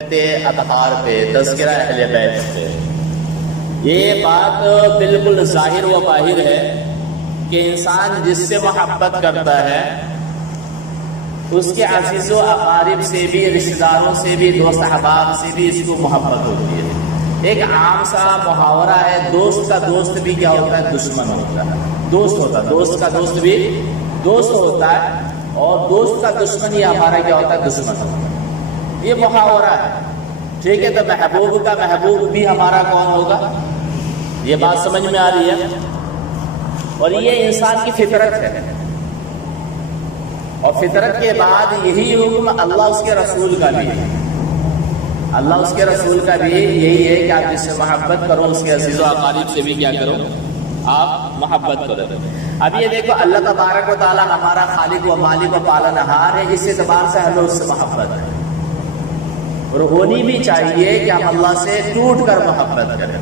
اطہار پہ، تذکرہ اہل بیت پہ، یہ بات بالکل ظاہر و باہر ہے کہ انسان جس سے محبت کرتا ہے اس کے عزیز و اقارب سے بھی، رشتہ داروں سے بھی، دوست احباب سے بھی اس کو محبت ہوتی ہے۔ ایک عام سا محاورہ ہے، دوست کا دوست بھی کیا ہوتا ہے؟ دشمن ہوتا ہے۔ دوست ہوتا ہے، دوست کا دوست بھی دوست ہوتا ہے، اور دوست کا دشمن یہ ہمارا کیا ہوتا ہے؟ دشمن ہوتا ہے۔ یہ محاورہ ہے، ٹھیک ہے؟ تو محبوب کا محبوب بھی ہمارا کون ہوگا؟ یہ بات سمجھ میں آ رہی ہے؟ اور یہ انسان کی فطرت ہے، اور فطرت کے بعد یہی حکم اللہ اس کے رسول کا بھی ہے۔ اللہ اس کے رسول کا بھی یہی ہے کہ آپ جس سے محبت کرو اس کے عزیز و اقارب سے بھی کیا کرو؟ آپ محبت کرو۔ اب یہ دیکھو، اللہ تبارک و تعالی ہمارا خالق و مالک و پالنہار ہے، اس اعتبار سے ہمیں اس سے محبت ہے، اور ہونی بھی چاہیے کہ ہم اللہ سے ٹوٹ کر محبت کریں۔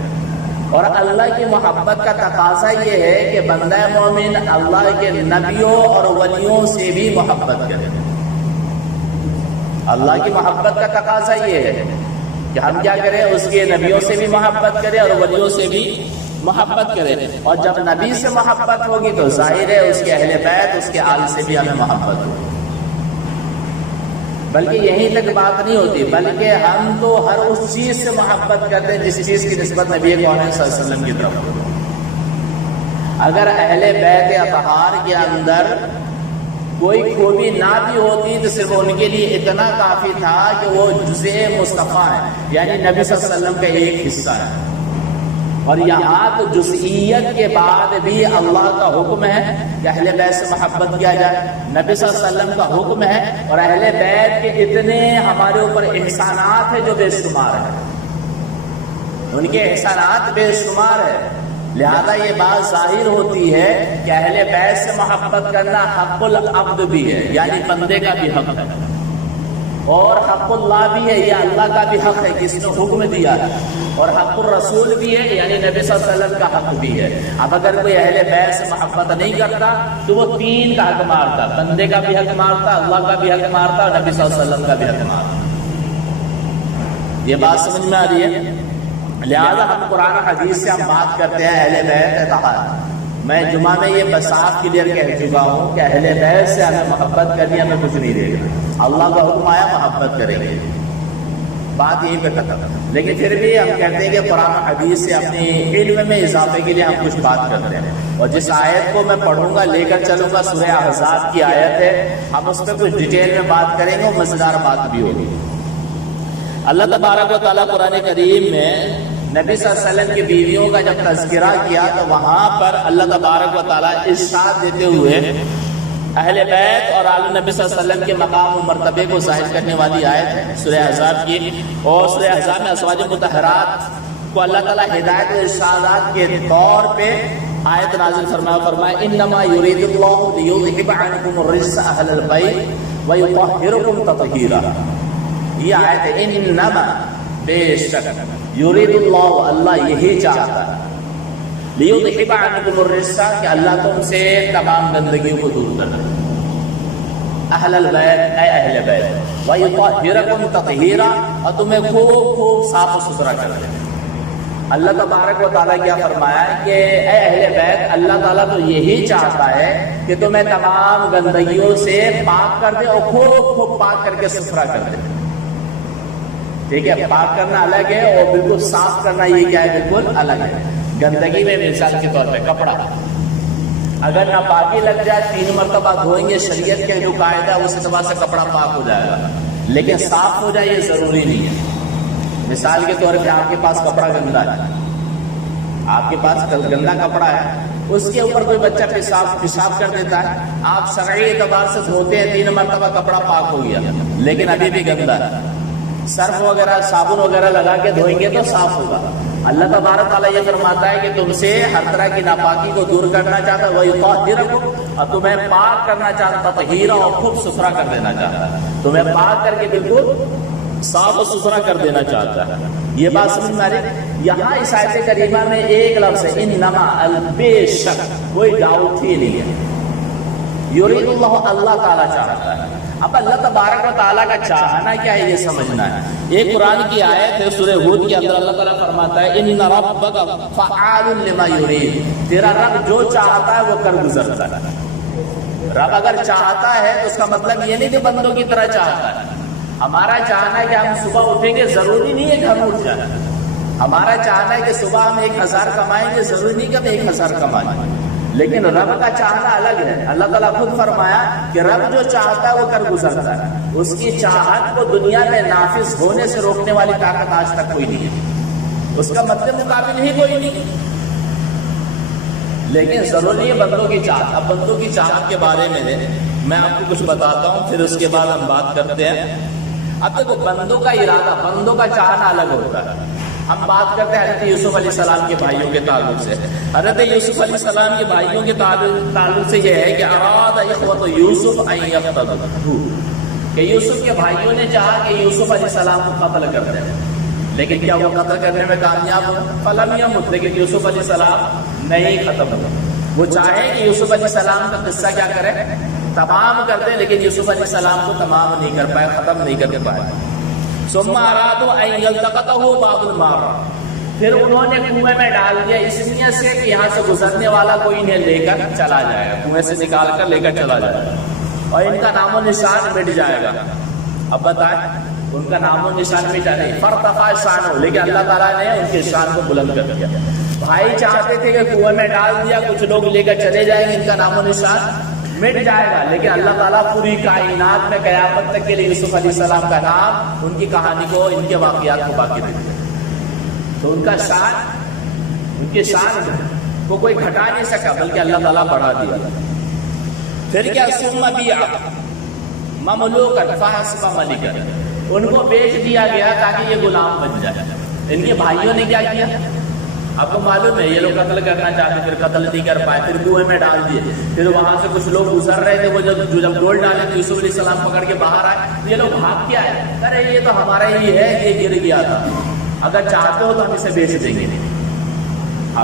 اور اللہ کی محبت کا تقاضا یہ ہے کہ بندہ مومن اللہ کے نبیوں اور ولیوں سے بھی محبت کرے۔ اللہ کی محبت کا تقاضا یہ ہے کہ ہم کیا کریں؟ اس کے نبیوں سے بھی محبت کریں اور ولیوں سے بھی محبت کریں۔ اور جب نبی سے محبت ہوگی تو ظاہر ہے اس کے اہل بیت، اس کے آل سے بھی ہمیں محبت ہوگی۔ بلکہ یہیں تک بات نہیں ہوتی، بلکہ ہم تو ہر اس چیز سے محبت کرتے ہیں جس چیز کی نسبت نبی کریم صلی اللہ علیہ وسلم کی طرف ہوتی۔ اگر اہل بیت اطہار کے اندر کوئی خوبی نہ بھی ہوتی تو صرف ان کے لیے اتنا کافی تھا کہ وہ جزء مصطفیٰ ہے، یعنی نبی صلی اللہ علیہ وسلم کا ایک حصہ ہے۔ اور یہاں تو جزئیت کے بعد بھی اللہ کا حکم ہے کہ اہل بیت سے محبت کیا جائے، نبی صلی اللہ علیہ وسلم کا حکم ہے، اور اہل بیت کے اتنے ہمارے اوپر احسانات ہیں جو بے شمار ہیں، ان کے احسانات بے شمار ہے۔ لہذا یہ بات ظاہر ہوتی ہے کہ اہل بیت سے محبت کرنا حق العبد بھی ہے، یعنی بندے کا بھی حق ہے، اور حق اللہ بھی ہے، یہ اللہ کا بھی حق ہے کہ اس نے حکم دیا ہے، اور حق الرسول بھی ہے، یعنی نبی صلی اللہ علیہ وسلم کا حق بھی ہے۔ اب اگر کوئی اہل بیت سے محبت نہیں کرتا تو وہ تین کا حق مارتا، بندے کا بھی حق مارتا، اللہ کا بھی حق مارتا، اور نبی صلی اللہ علیہ وسلم کا بھی حق مارتا۔ یہ بات سمجھ میں آ رہی ہے؟ لہذا ہم قرآن حدیث سے ہم بات کرتے ہیں اہل بیت اطہار۔ میں جمعہ میں یہ بصاف کلیئر کہہ چکا ہوں کہ اہل بیت سے ہمیں محبت کرنی، ہمیں کچھ نہیں دے گا۔ اللہ کا حکم آیا محبت کریں گے، بات یہیں پہ ختم۔ لیکن پھر بھی ہم کہتے ہیں کہ قرآن حدیث سے اپنے علم میں اضافے کے لیے ہم کچھ بات کرتے ہیں، اور جس آیت کو میں پڑھوں گا، لے کر چلوں گا، سورہ احزاب کی آیت ہے، ہم اس پہ کچھ ڈیٹیل میں بات کریں گے، اور مزیدار بات بھی ہوگی۔ اللہ تبارک و تعالیٰ قرآن کریم میں نبی صلی اللہ علیہ وسلم کی بیویوں کا جب تذکرہ کیا تو وہاں پر اللہ تبارک و تعالیٰ ارشاد دیتے ہوئے اہل بیت اور آل نبی صلی اللہ علیہ وسلم کے مقام و مرتبے کو ظاہر کرنے والی آیت ہے سورہ احزاب کی، اور سورہ احزاب میں ازواج مطہرات کو اللہ تعالیٰ ہدایت و ارشادات کے طور پہ آیت نازل فرمایا انما یرید اللہ لیذھب عنکم الرجس اہل البیت ویطہرکم تطہیرا۔ یہ آیت ہے، انما بے شک، یرید اللہ اللہ یہی چاہتا ہے، لیذھب عنکم الرجس کہ اللہ تم سے تمام گندگیوں کو دور کر دے، اہل البیت اے اہل بیت، ویطہرکم تطہیرا اور تمہیں خوب خوب صاف و ستھرا کر دے۔ اللہ تبارک و تعالیٰ کیا فرمایا کہ اے اہل بیت، اللہ تعالیٰ تو یہی چاہتا ہے کہ تمہیں تمام گندگیوں سے پاک کر دے، اور خوب خوب پاک کر کے ستھرا کر دے۔ ٹھیک ہے، پاک کرنا الگ ہے اور بالکل صاف کرنا یہ کیا ہے؟ بالکل الگ ہے۔ گندگی میں مثال کے طور پہ کپڑا، اگر ناپاکی لگ جائے 3 مرتبہ دھوئیں گے، شریعت کے جو قاعدہ اس اعتبار سے کپڑا پاک ہو جائے گا، لیکن صاف ہو جائے یہ ضروری نہیں ہے۔ مثال کے طور پہ آپ کے پاس کپڑا گندا ہے، آپ کے پاس گندا کپڑا ہے، اس کے اوپر کوئی بچہ پیشاب کر دیتا ہے، آپ شرعی اعتبار سے دھوتے ہیں، 3 مرتبہ کپڑا پاک ہو گیا، لیکن ابھی بھی گندا ہے، سرف وغیرہ صابن وغیرہ لگا کے دھوئیں گے تو صاف ہوگا۔ اللہ تبارک تعالیٰ یہ فرماتا ہے کہ تم سے ہر طرح کی ناپاکی کو دور کرنا چاہتا ہے، وَيُطَهِّرَكُمْ اور تمہیں پاک کرنا چاہتا ہے، تطہیرا اور خوب ستھرا کر دینا چاہتا ہے، تمہیں پاک کر کے بالکل صاف و ستھرا کر دینا چاہتا ہے۔ یہ بات سمجھ میں آ رہی؟ یہاں اس آیت کریمہ میں ایک لفظ ہے انما، بے شک، کوئی ڈاؤٹ ہی نہیں ہے۔ یرید اللہ اللہ تعالیٰ چاہتا ہے، اب اللہ تبارک و تعالیٰ کا چاہنا کیا ہے یہ سمجھنا ہے. ایک قرآن کی آیت ہے سورہ ہود کے اندر اللہ تعالیٰ فرماتا ہے ان ربک فعال لما یرید، تیرا رب جو چاہتا ہے وہ کر گزرتا ہے. رب اگر چاہتا ہے تو اس کا مطلب یہ نہیں کہ بندوں کی طرح چاہتا ہے. ہمارا چاہنا ہے کہ ہم صبح اٹھیں گے، ضروری نہیں ہے کہ ہم اٹھ جائیں. ہمارا چاہنا ہے کہ صبح ہم 1000 کمائیں گے، ضروری نہیں کہ ہم 1000 کمائیں. لیکن رب کا چاہنا الگ ہے. اللہ تعالیٰ خود فرمایا کہ رب جو چاہتا ہے وہ کر گزرتا ہے. اس کی چاہت کو دنیا میں نافذ ہونے سے روکنے والی طاقت آج تک کوئی نہیں ہے. اس کا مطلب مقابل ہی کوئی نہیں. لیکن ضروری ہے بندوں کی چاہت. اب بندوں کی چاہت کے بارے میں آپ کو کچھ بتاتا ہوں، پھر اس کے بعد ہم بات کرتے ہیں. اب دیکھو بندوں کا ارادہ، بندوں کا چاہنا الگ ہوتا ہے. ہم بات کرتے ہیں حضرت یوسف علیہ السلام کے بھائیوں کے تعلق سے. حضرت یوسف علیہ السلام کے بھائیوں کے تعلق سے یہ ہے کہ اراد اخوۃ یوسف ان یقتلوہ، کہ یوسف کے بھائیوں نے چاہا کہ یوسف علیہ السلام کو قتل کر دیں. لیکن کیا وہ قتل کرنے میں کامیاب ہو؟ فلم یمت، لیکن یوسف علیہ السلام نہیں ختم ہوا. وہ چاہے کہ یوسف علیہ السلام کا قصہ کیا کرے، تمام کر دے، لیکن یوسف علیہ السلام کو تمام نہیں کر پائے، ختم نہیں کر پائے. ثم ارادوا ان یلتقطه بعض المار، پھر انہوں نے کنویں میں ڈال دیا اس نیت سے کہ یہاں سے گزرنے والا کوئی انہیں لے کر چلا جائے گا، کنویں سے نکال کر لے کر چلا جائے گا اور ان کا نام و نشان مٹ جائے گا. اب بتائیں ان کا نام و نشان مٹا نہیں، فرتفع شانہ، لیکن اللہ تعالیٰ نے ان کے شان کو بلند کر دیا. بھائی چاہتے تھے کہ کنویں میں ڈال دیا، کچھ لوگ لے کر چلے جائیں گے، ان کا نام و نشان مٹ جائے گا. لیکن اللہ تعالیٰ پوری کائنات میں قیامت تک کے لیے یوسف علیہ السلام کا نام، ان کی کہانی کو، ان کے واقعات کو باقی رکھ دیا. تو ان کا شان، ان کے شان کو کوئی گھٹا نہیں سکا، بلکہ اللہ تعالیٰ بڑھا دیا. پھر کیا، ثم بیع مملوکا فحسب ملکا، ان کو بیچ دیا گیا تاکہ یہ غلام بن جائے. ان کے بھائیوں نے کیا کیا؟ آپ کو معلوم ہے یہ لوگ قتل کرنا چاہتے، پھر قتل نہیں کر پائے، پھر کنویں میں ڈال دیے. پھر وہاں سے کچھ لوگ گزر رہے تھے، وہ جب ڈول ڈالے تو یوسف علیہ السلام پکڑ کے باہر آئے. یہ لوگ بھاگ کے آئے، ارے یہ تو ہمارا ہی ہے، یہ گر گیا تھا، اگر چاہتے ہو تو ہم اسے بیچ دیں گے،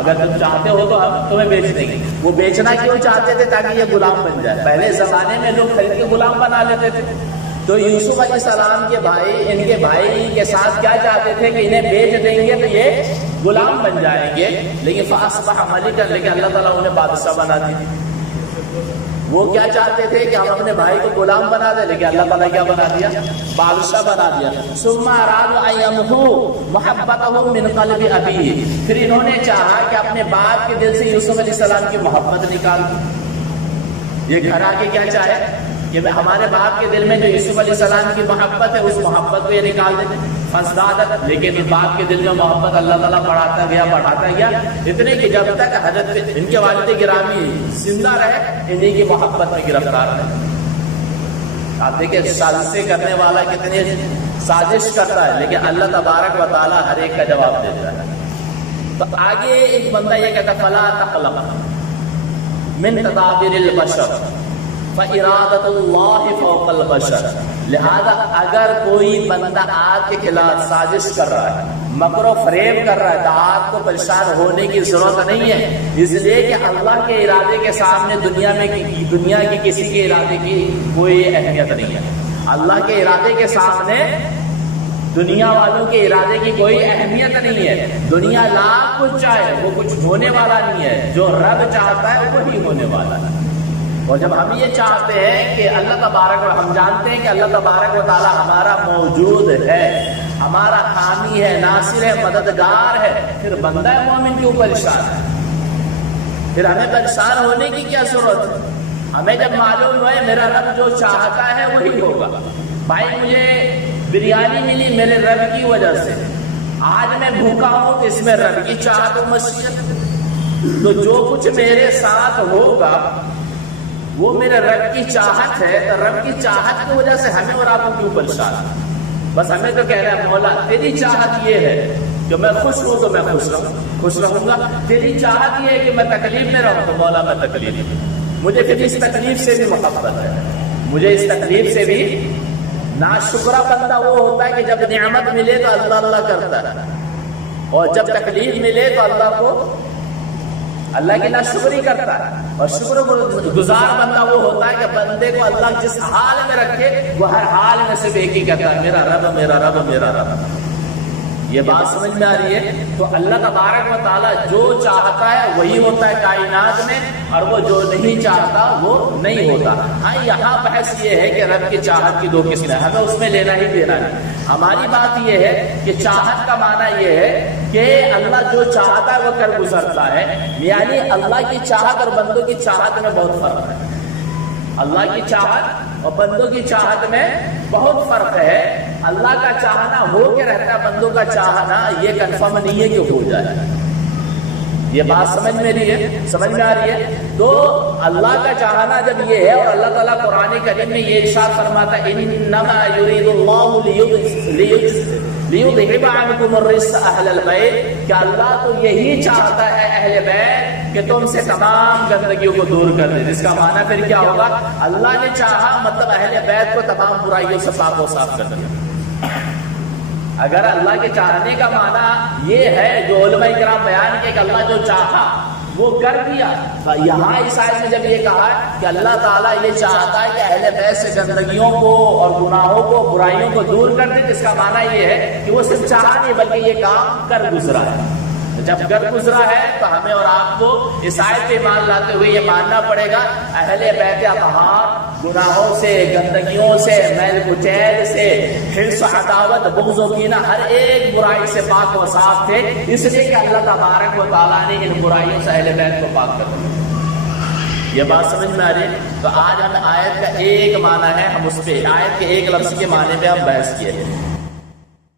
اگر تم چاہتے ہو تو ہم تمہیں بیچ دیں گے. وہ بیچنا کیوں چاہتے تھے؟ تاکہ یہ غلام بن جائے. پہلے زمانے میں لوگ خرید کے غلام بنا لیتے تھے. تو یوسف علیہ السلام کے بھائی ان کے بھائی کے ساتھ کیا چاہتے تھے کہ انہیں بیچ دیں گے تو یہ غلام بن جائیں گے. لیکن فاصبح ملکا، لیکن اللہ تعالیٰ انہیں بادشاہ بنا دیا. وہ کیا چاہتے تھے کہ ہم اپنے بھائی کو غلام بنا دیں، لیکن اللہ تعالیٰ کیا بنا دیا؟ بادشاہ بنا دیا. ثم ارادوا ان یمحوا محبتهم من قلب ابیہ، پھر انہوں نے چاہا کہ اپنے باپ کے دل سے یوسف علیہ السلام کی محبت نکال دیں. یہ گھر آ کے کیا چاہے کہ ہمارے باپ کے دل میں جو یوسف علیہ السلام کی محبت ہے، اس محبت کو یہ نکال دیں. فازدادت، لیکن باپ کے دل میں محبت اللہ تعالیٰ بڑھاتا گیا اتنے کہ جب تک حضرت ان کے والد گرامی زندہ رہے، انہیں کی محبت میں گرفتار رہے. آپ دیکھیں سازشیں کرنے والا کتنی سازش کرتا ہے، لیکن اللہ تبارک و تعالیٰ ہر ایک کا جواب دیتا ہے. تو آگے ایک بندہ یہ کہتا فلا تقلق من تدابیر البشر فَإِرَادَةُ اللَّهِ فَوْقَ الْبَشَرِ، لہذا اگر کوئی بندہ آپ کے خلاف سازش کر رہا ہے، مکر و فریب کر رہا ہے، تو آپ کو پریشان ہونے کی ضرورت نہیں ہے، اس لیے کہ اللہ کے ارادے کے سامنے دنیا کی کسی کے ارادے کی کوئی اہمیت نہیں ہے. اللہ کے ارادے کے سامنے دنیا والوں کے ارادے کی کوئی اہمیت نہیں ہے. دنیا لاکھ کچھ چاہے، وہ کچھ ہونے والا نہیں ہے. جو رب چاہتا ہے وہی ہونے والا ہے. اور جب ہم یہ چاہتے ہیں کہ اللہ تبارک و، ہم جانتے ہیں کہ اللہ تبارک و تعالی ہمارا موجود ہے، ہمارا حامی ہے، ناصر ہے، مددگار ہے، پھر بندہ مومن کیوں پریشان ہے؟ پھر ہمیں پریشان ہونے کی کیا ضرورت ہے؟ ہمیں جب معلوم ہے میرا رب جو چاہتا ہے وہی ہوگا. بھائی مجھے بریانی ملی میرے رب کی وجہ سے، آج میں بھوکا ہوں تو اس میں رب کی چاہت و مشیت. تو جو کچھ میرے ساتھ ہوگا وہ میرے رب کی چاہت ہے. تو رب کی چاہت کی وجہ سے ہمیں اور آپ کو کیوں پریشان ہے؟ بس ہمیں تو کہہ رہا ہے مولا تیری چاہت یہ ہے کہ میں خوش ہوں تو میں خوش رہوں گا. تیری چاہت یہ ہے کہ میں تکلیف میں رہوں تو مولا میں تکلیف میں. مجھے پھر اس تکلیف سے بھی محبت ہے، مجھے اس تکلیف سے بھی. ناشکرا بندہ وہ ہوتا ہے کہ جب نعمت ملے تو اللہ اللہ کرتا ہے، اور جب تکلیف ملے تو اللہ کو اللہ کی ناشکری کرتا ہے. اور شکر گزار بندہ وہ ہوتا ہے کہ بندے کو اللہ جس حال میں رکھے وہ ہر حال میں صرف ایک ہی کہتا ہے میرا رب میرا رب میرا رب. یہ بات سمجھ میں آ رہی ہے؟ تو اللہ تبارک و تعالیٰ جو چاہتا ہے وہی ہوتا ہے کائنات میں، اور وہ جو نہیں چاہتا وہ نہیں ہوتا. ہاں یہاں بحث یہ ہے کہ رب کی چاہت کی دو قسمیں، ہمیں اس میں لینا ہی دینا نہیں. ہماری بات یہ ہے کہ چاہت کا معنی یہ ہے کہ اللہ جو چاہتا ہے وہ کر گزرتا ہے. یعنی اللہ کی چاہت اور بندوں کی چاہت میں بہت فرق ہے. اللہ کی چاہت اور بندوں کی چاہت میں بہت فرق ہے. اللہ کا چاہنا ہو کے رہتا ہے، بندوں کا چاہنا یہ کنفرم نہیں ہے کہ ہو جائے. یہ بات سمجھ میں رہی ہے؟ سمجھ میں آ رہی ہے؟ تو اللہ کا چاہنا جب یہ ہے، اور اللہ تعالیٰ قرآن کریم میں یہ ارشاد فرماتا ہے انما یرید اللہ لیذھب عنکم الرجس اہل البیت، کہ اللہ تو یہی چاہتا ہے اہل بیت کہ تم سے تمام گندگیوں کو دور کر دے. جس کا معنی پھر کیا ہوگا؟ اللہ نے چاہا مطلب اہل بیت کو تمام برائیوں سے پاک و صاف کر دیا. اگر اللہ کے چاہنے کا معنی یہ ہے جو علماء کرام بیان کیا کہ اللہ جو چاہا وہ کر دیا، یہاں اس آیت میں جب یہ کہا کہ اللہ تعالیٰ یہ چاہتا ہے کہ اہل بیت سے گندگیوں کو اور گناہوں کو برائیوں کو دور کر دے، اس کا معنی یہ ہے کہ وہ صرف چاہا نہیں بلکہ یہ کام کر گزرا ہے. جب کر گزرا ہے تو ہمیں اور آپ کو اس آیت پہ ایمان لاتے ہوئے یہ ماننا پڑے گا اہل بیت اطہار گناہوں سے، گندگیوں سے، میل کچیل سے، حرص، عداوت، بغض و کینہ، ہر ایک برائی سے پاک و صاف تھے، اس لیے کہ اللہ تبارک و تعالیٰ نے ان برائیوں سے اہل بیت کو پاک کر دیا. یہ بات سمجھ میں آ رہی ہے؟ تو آج ہم آیت کا ایک معنی ہے، ہم اس پہ آیت کے ایک لفظ کے معنی پہ ہم بحث کیے.